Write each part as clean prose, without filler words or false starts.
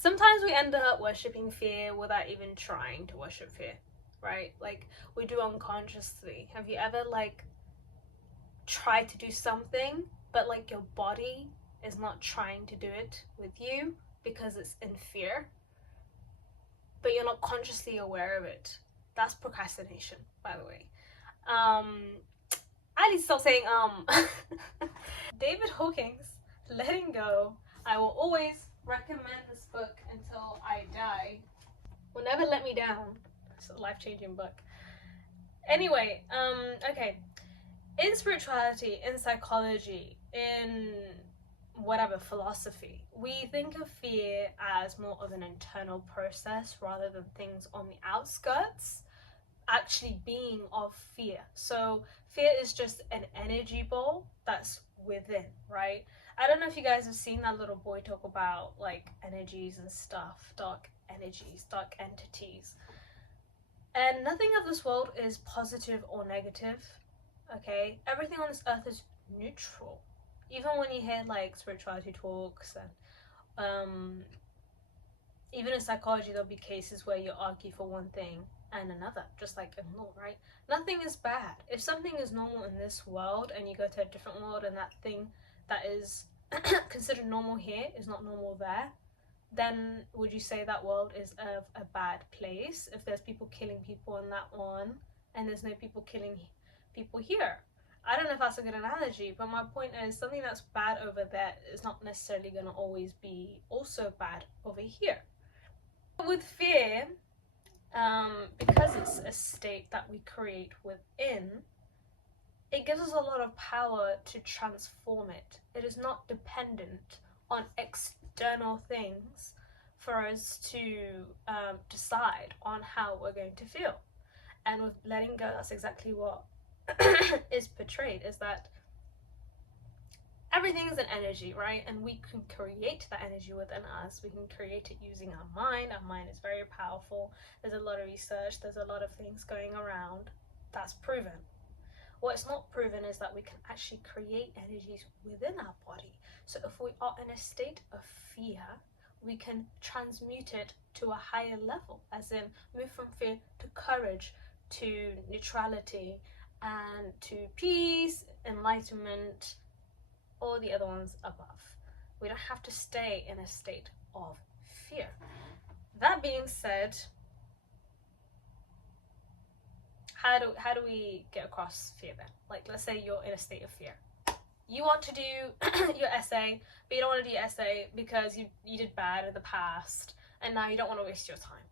sometimes we end up worshipping fear without even trying to worship fear, right? Like, we do unconsciously. Have you ever like tried to do something but like your body is not trying to do it with you because it's in fear, but you're not consciously aware of it? That's procrastination, by the way. I need to stop saying David Hawkins, Letting Go. I will always recommend this book until I die. Will never let me down. It's a life-changing book. Anyway, okay. In spirituality, in psychology, in whatever philosophy, we think of fear as more of an internal process rather than things on the outskirts actually being of fear. So fear is just an energy ball that's within, right? I don't know if you guys have seen that little boy talk about like energies and stuff, dark energies, dark entities. And nothing of this world is positive or negative, okay? Everything on this earth is neutral. Even when you hear like spirituality talks and even in psychology, there'll be cases where you argue for one thing and another, just like in law, right? Nothing is bad. If something is normal in this world and you go to a different world and that thing that is considered normal here is not normal there, then would you say that world is a bad place if there's people killing people in that one and there's no people killing people here? I don't know if that's a good analogy, but my point is something that's bad over there is not necessarily going to always be also bad over here. With fear, because it's a state that we create within, it gives us a lot of power to transform it. It is not dependent on external things for us to decide on how we're going to feel. And with letting go, that's exactly what is portrayed, is that everything is an energy, right? And we can create that energy within us. We can create it using our mind. Our mind is very powerful. There's a lot of research, there's a lot of things going around that's proven. What's not proven is that we can actually create energies within our body. So if we are in a state of fear, we can transmute it to a higher level, as in move from fear to courage, to neutrality, and to peace, enlightenment, all the other ones above. We don't have to stay in a state of fear. That being said, how do we get across fear then? Like, let's say you're in a state of fear. You want to do your essay, but you don't want to do your essay because you did bad in the past and now you don't want to waste your time.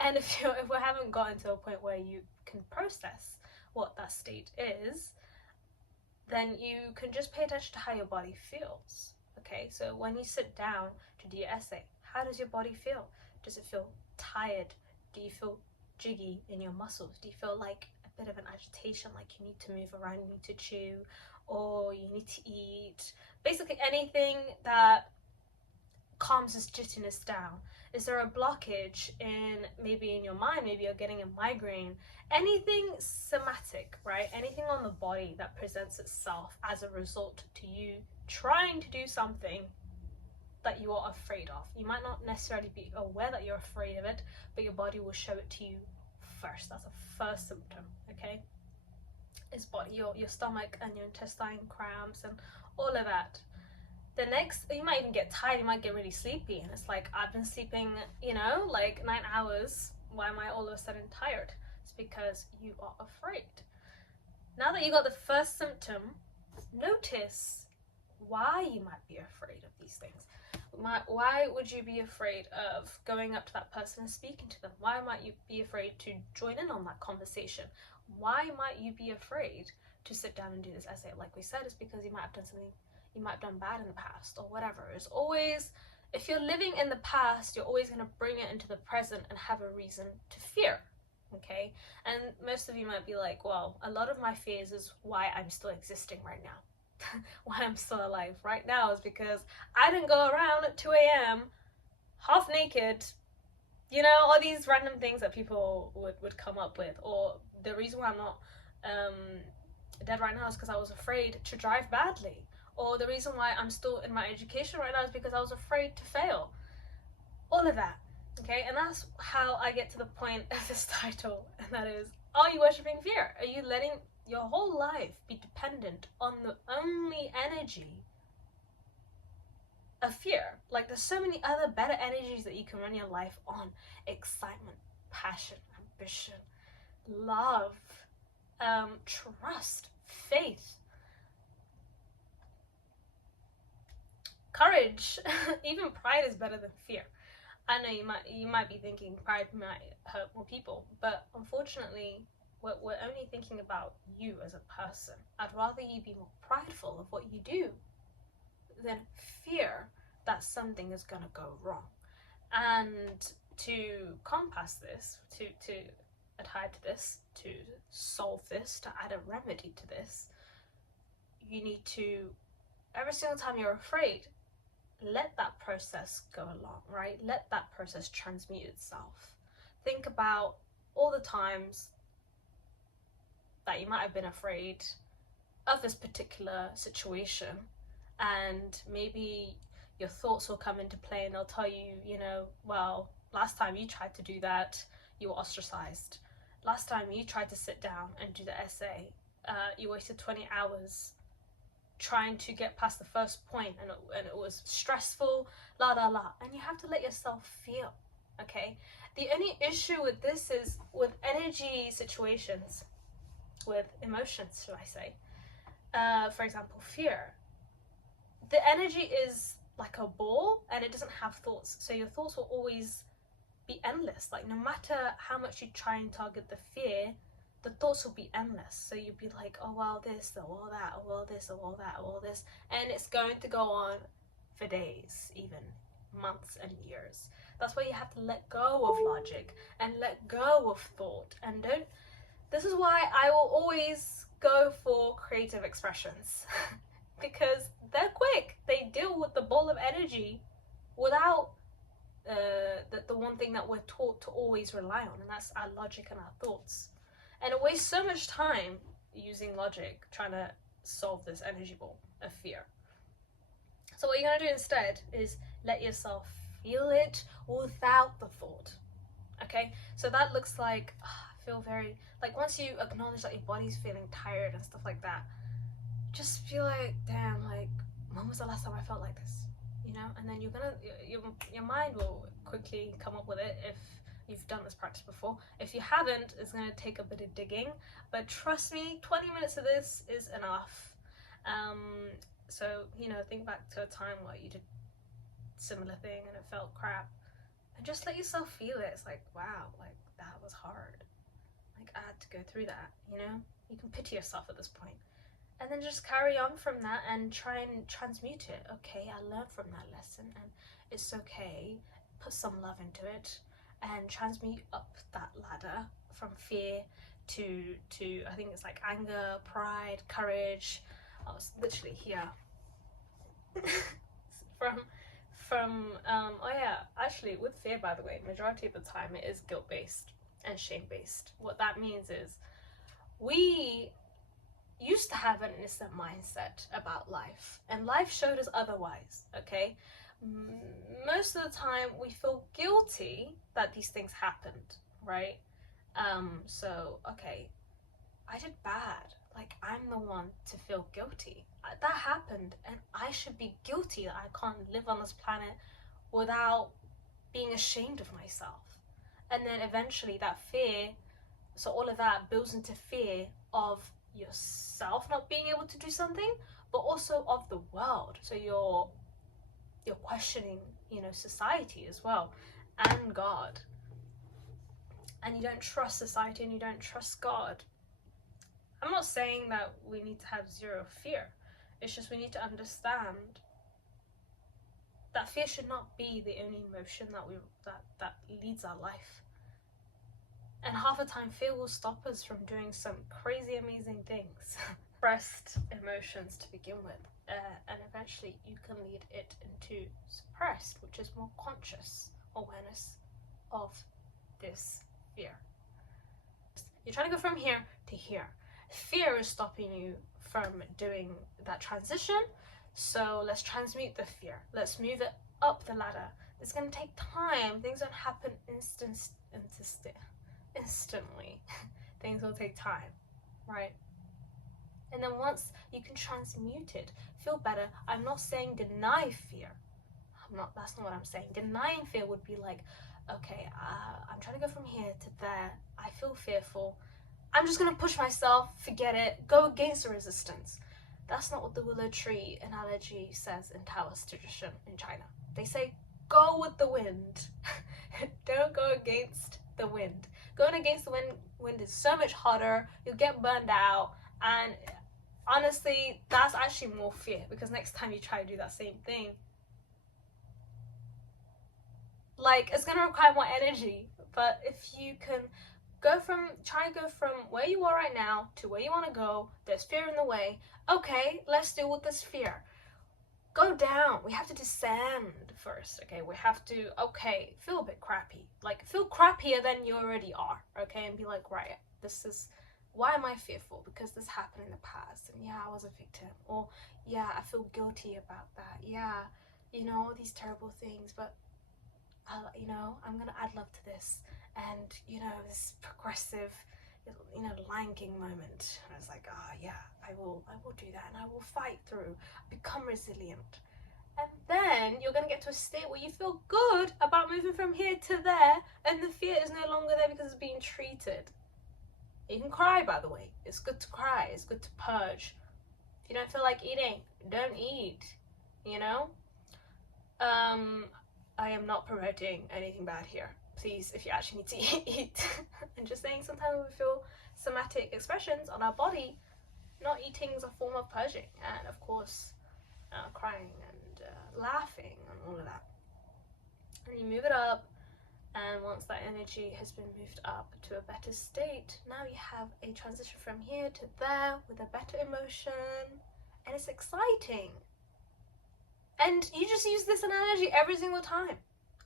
And if we haven't gotten to a point where you can process what that state is, then you can just pay attention to how your body feels. Okay, so when you sit down to do your essay, how does your body feel? Does it feel tired? Do you feel jiggy in your muscles? Do you feel like a bit of an agitation, like you need to move around, you need to chew, or you need to eat? Basically anything that calms this jittiness down. Is there a blockage in maybe in your mind? Maybe you're getting a migraine. Anything somatic, right? Anything on the body that presents itself as a result to you trying to do something that you are afraid of. You might not necessarily be aware that you're afraid of it, but your body will show it to you first. That's a first symptom, okay? It's body, your stomach and your intestine cramps and all of that. The next, you might even get tired, you might get really sleepy, and it's like, I've been sleeping, you know, like 9 hours. Why am I all of a sudden tired? It's because you are afraid. Now that you got the first symptom, notice why you might be afraid of these things. Why would you be afraid of going up to that person and speaking to them? Why might you be afraid to join in on that conversation? Why might you be afraid to sit down and do this essay? Like we said, it's because you might have done something, you might have done bad in the past or whatever. It's always, if you're living in the past, you're always going to bring it into the present and have a reason to fear, okay? And most of you might be like, well, a lot of my fears is why I'm still existing right now. Why I'm still alive right now is because I didn't go around at 2 a.m. half naked, you know, all these random things that people would come up with. Or the reason why I'm not dead right now is because I was afraid to drive badly. Or the reason why I'm still in my education right now is because I was afraid to fail. all of that. Okay, and that's how I get to the point of this title, and that is, are you worshipping fear? Are you letting your whole life be dependent on the only energy of fear? Like, there's so many other better energies that you can run your life on. Excitement, passion, ambition, love, trust, faith, courage. Even pride is better than fear. I know you might be thinking pride might hurt more people, but unfortunately we're only thinking about you as a person. I'd rather you be more prideful of what you do than fear that something is going to go wrong. And to compass this, to adhere to this, to solve this, to add a remedy to this, you need to, every single time you're afraid, let that process go along, right? Let that process transmute itself. Think about all the times that you might have been afraid of this particular situation, and maybe your thoughts will come into play and they'll tell you, you know, well, last time you tried to do that, you were ostracized. Last time you tried to sit down and do the essay, you wasted 20 hours trying to get past the first point, and it was stressful, la la la. And you have to let yourself feel, okay? The only issue with this is with energy situations, with emotions, should I say, for example, fear. The energy is like a ball and it doesn't have thoughts, so your thoughts will always be endless. Like, no matter how much you try and target the fear, the thoughts will be endless. So you'll be like, oh well this, oh well that, oh well this, oh well that, oh well this, and it's going to go on for days, even months and years. That's why you have to let go of logic and let go of thought. And don't, this is why I will always go for creative expressions because they're quick. They deal with the ball of energy without the one thing that we're taught to always rely on, and that's our logic and our thoughts. And it wastes so much time using logic trying to solve this energy ball of fear. So what you're going to do instead is let yourself feel it without the thought. Okay, so that looks like, I feel very, like, once you acknowledge that your body's feeling tired and stuff like that, just feel like, damn, like, when was the last time I felt like this? You know, and then you're gonna, your mind will quickly come up with it if you've done this practice before. If you haven't, it's going to take a bit of digging, but trust me, 20 minutes of this is enough. So, you know, think back to a time where you did a similar thing and it felt crap, and just let yourself feel it. It's like, wow, like, that was hard. Like, I had to go through that, you know? You can pity yourself at this point. And then just carry on from that and try and transmute it. Okay, I learned from that lesson and it's okay. Put some love into it and transmute up that ladder from fear to I think it's like anger, pride, courage. I was literally here. from oh yeah, actually with fear, by the way, majority of the time it is guilt-based and shame-based. What that means is we used to have an innocent mindset about life, and life showed us otherwise, okay? Most of the time we feel guilty that these things happened, right? So, okay, I did bad. Like, I'm the one to feel guilty. That happened, and I should be guilty that I can't live on this planet without being ashamed of myself. And then eventually that fear, so all of that builds into fear of yourself not being able to do something, but also of the world. So you're questioning, you know, society as well, and God, and you don't trust society and you don't trust God. I'm not saying that we need to have zero fear. It's just we need to understand that fear should not be the only emotion that leads our life. And half the time, fear will stop us from doing some crazy, amazing things. Suppressed emotions to begin with, and eventually you can lead it into suppressed, which is more conscious awareness of this fear. You're trying to go from here to here. Fear is stopping you from doing that transition, so let's transmute the fear. Let's move it up the ladder It's going to take time. Things don't happen instantly. Things will take time, right? And then once you can transmute it, feel better. I'm not saying deny fear. That's not what I'm saying. Denying fear would be like, okay, I'm trying to go from here to there. I feel fearful. I'm just going to push myself, forget it, go against the resistance. That's not what the willow tree analogy says in Taoist tradition in China. They say, go with the wind. Don't go against the wind. Going against the wind is so much harder. You'll get burned out. And honestly, that's actually more fear, because next time you try to do that same thing, like, it's going to require more energy. But if you can try to go from where you are right now to where you want to go, there's fear in the way. Okay, let's deal with this fear. Go down. We have to descend first. Okay, we have to, okay, feel a bit crappy. Like, feel crappier than you already are. Okay, and be like, right, this is, why am I fearful? Because this happened in the past, and yeah, I was a victim. Or yeah, I feel guilty about that. Yeah, you know, all these terrible things, but you know, I'm gonna add love to this, and you know, this progressive, you know, Lion King moment. And I was like, yeah, I will do that, and I will fight through, become resilient. And then you're gonna get to a state where you feel good about moving from here to there, and the fear is no longer there because it's being treated. You can cry, by the way. It's good to cry. It's good to purge. If you don't feel like eating, don't eat. You know. I am not promoting anything bad here. Please, if you actually need to eat. I'm just saying, sometimes we feel somatic expressions on our body. Not eating is a form of purging, and of course, crying and laughing and all of that. And you move it up, and once that energy has been moved up to a better state, now you have a transition from here to there with a better emotion, and it's exciting. And you just use this analogy every single time.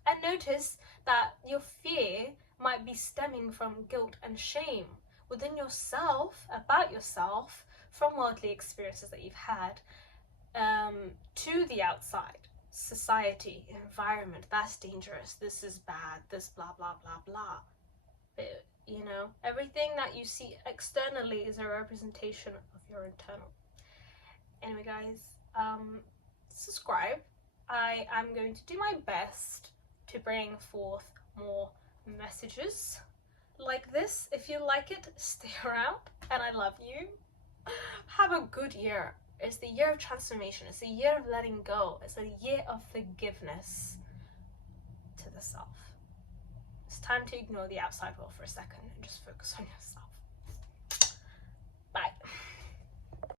And notice that your fear might be stemming from guilt and shame within yourself, about yourself, from worldly experiences that you've had, to the outside. Society, environment, that's dangerous, this is bad, this blah, blah, blah, blah. But, you know, everything that you see externally is a representation of your internal. Anyway, guys, subscribe. I am going to do my best to bring forth more messages like this. If you like it, stay around, and I love you. Have a good year. It's the year of transformation. It's the year of letting go. It's a year of forgiveness to the self. It's time to ignore the outside world for a second and just focus on yourself.